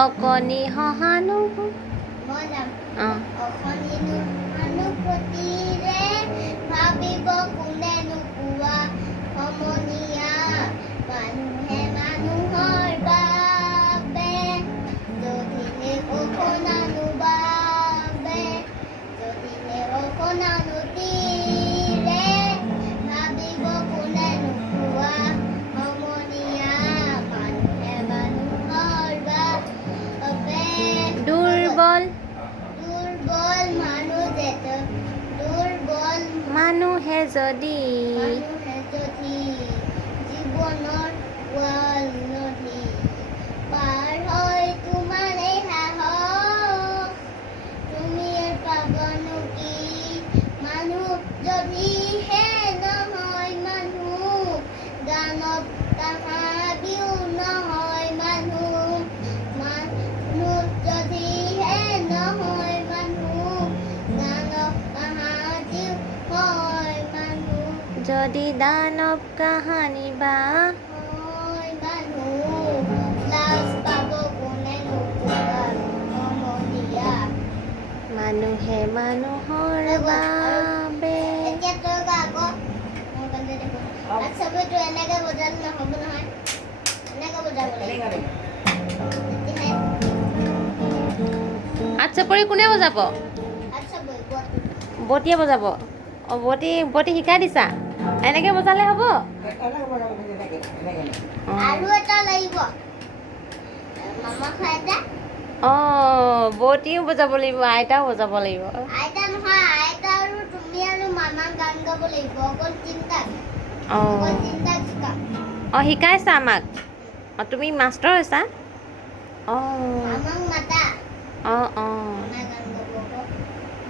অকণি সহানু মই যাম অঁ অখনি অনুভূতিৰে ভাবিব কোনে নোকোৱা সমনীয়া মানুহে মানুহৰ বাবে যদিহে অকণানো বাবে যদিহে অকণানো তীৰে ভাবিব কোনে নোকোৱা সমনীয়া মানুহে মানুহৰ বাবে দুৰ্বল দুৰ্বল মানুহ যেত দুৰ্বল মানুহে যদি মানুহে যদি জীৱনৰ ৱাল নদী পাৰ হয় তোমাৰ এই সাহস তুমি পাবনো কি মানুহ যদিহে নহয় মানুহ গানত তাহাদিও নহয় মানুহ মানুহ যদিহে নহয় মানুহ গানত তাহাদিও হয় মানুহ যদি দানৱ কাহানী বা হয় মানুহ লাজ পাব কোনে নোপোৱা সমনীয়া মানুহে মানুহৰ বাবে এতিয়া তই গা আকৌ মই গানটো দেখো আচ্ছা তই এনেকে বজালে নহ'ব নহয় এনেকে বজাব লাগিব তেতিয়াহে হাত চাপৰি কোনে বজাব আচ্ছা বহিব বটিয়ে বজাব অঁ বটি শিকাই দিছা এনেকৈ বজালে হ'ব আৰু এটা লাগিব মামা খাই এটা অঁ বটিও বজাব লাগিব আইতাও বজাব লাগিব আইতা নহয় আইতা আৰু তুমি আৰু মামা গান গাব লাগিব অকল তিনিটাক অঁ অকল তিনিটাক শিকাম অঁ শিকাইছা আমাক অঁ তুমি মাষ্টৰ হৈছা অঁ মামাক মাতা